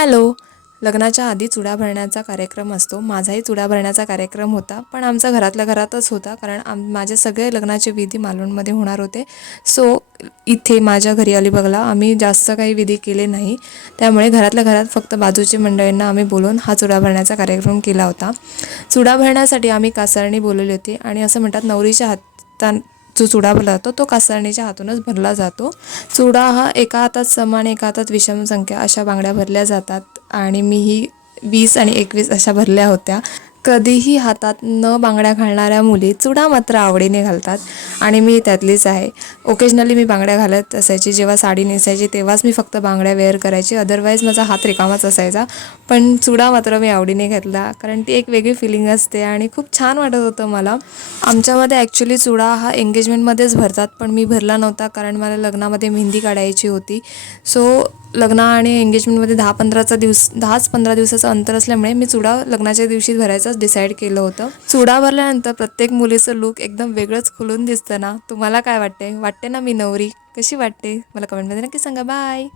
Hello. लग्नाच्या आधी चुडा भरण्याचा कार्यक्रम असतो. माझाही चुडा भरण्याचा कार्यक्रम होता, पण आमचा घरातल्या घरातच होता, कारण माझे सगळे लग्नाचे विधी मालवणमध्ये होणार होते. सो इथे माझ्या घरी अलिबागला आम्ही जास्त काही विधी केले नाही. त्यामुळे घरातल्या घरात फक्त बाजूची मंडळींना आम्ही बोलवून हा चुडा भरण्याचा कार्यक्रम केला होता. चुडा भरण्यासाठी आम्ही कासारणी बोलवली होती आणि असं म्हणतात नवरीच्या हातात जो चुडा भरला जातो तो कासारणीच्या हातूनच भरला जातो. चुडा हा एका हातात समान एका हातात विषम संख्या अशा बांगड्या भरल्या जातात आणि मीही 20 आणि 21 अशा भरल्या होत्या. कधीही हातात न बांगड्या घालणाऱ्या मुली चुडा मात्र आवडीने घालतात आणि मी त्यातलीच आहे. ओकेजनली मी बांगड्या घालत असायची. जेव्हा साडी नेसायची तेव्हाच मी फक्त बांगड्या वेअर करायची, अदरवाईज माझा हात रिकामाच असायचा. पण चुडा मात्र मी आवडीने घातला, कारण ती एक वेगळी फिलिंग असते आणि खूप छान वाटत होतं मला. आमच्यामध्ये ॲक्च्युली चुडा हा एंगेजमेंटमध्येच भरतात, पण मी भरला नव्हता कारण मला लग्नामध्ये मेहंदी काढायची होती. सो लग्न आणि एंगेजमेंटमध्ये 10-15 दिवसाचं अंतर असल्यामुळे मी चुडा लग्नाच्या दिवशी भरायचंच डिसाईड केलं होतं. चुडा भरल्यानंतर प्रत्येक मुलीचं लूक एकदम वेगळंच खुलून दिसतं ना. तुम्हाला काय वाटते ना मी नवरी कशी वाटते? मला कमेंटमध्ये नक्की सांगा. बाय.